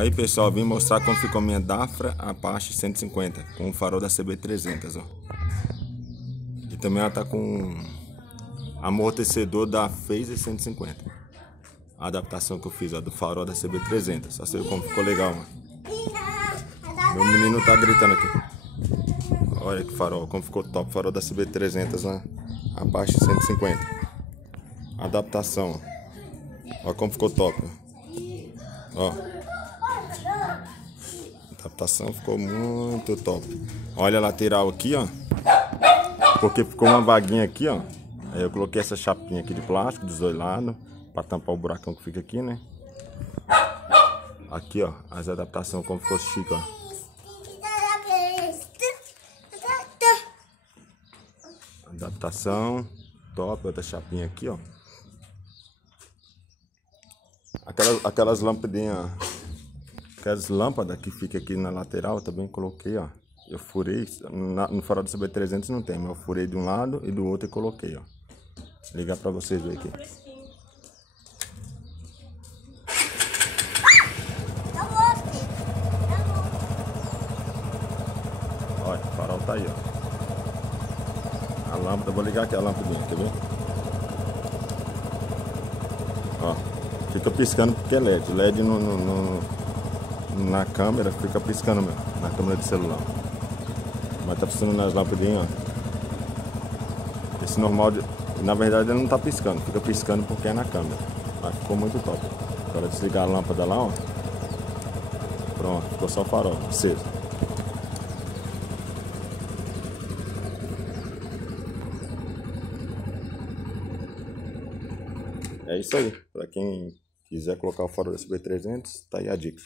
Aí pessoal, vim mostrar como ficou minha Dafra Apache 150 com o farol da CB300, ó. E também ela tá com amortecedor da Phaser 150. A adaptação que eu fiz, ó, do farol da CB300. Só sei como ficou legal, mano. Meu menino tá gritando aqui. Olha que farol, como ficou top. Farol da CB300 na Apache 150. Adaptação, ó. Olha como ficou top, ó. A adaptação ficou muito top. Olha a lateral aqui, ó. Porque ficou uma vaguinha aqui, ó. Aí eu coloquei essa chapinha aqui de plástico dos dois lados para tampar o buracão que fica aqui, né? Aqui, ó, as adaptações como ficou chique, ó. Adaptação top, outra chapinha aqui, ó. Aquelas lampadinhas, aquelas lâmpadas que fica aqui na lateral, eu também coloquei, ó. Eu furei, no farol do CB300 não tem, mas eu furei de um lado e do outro e coloquei, ó. Vou ligar pra vocês verem aqui. Olha, o farol tá aí, ó. A lâmpada, vou ligar aqui a lâmpada, quer ver? Ó, fica piscando porque é LED. LED na câmera fica piscando mesmo, na câmera de celular. Mas tá piscando nas lampadinhas, ó. Esse normal, na verdade ele não tá piscando, fica piscando porque é na câmera. Mas ficou muito top. Agora desligar a lâmpada lá, ó. Pronto, ficou só o farol aceso. É isso aí. Para quem quiser colocar o farol da CB300, tá aí a dica.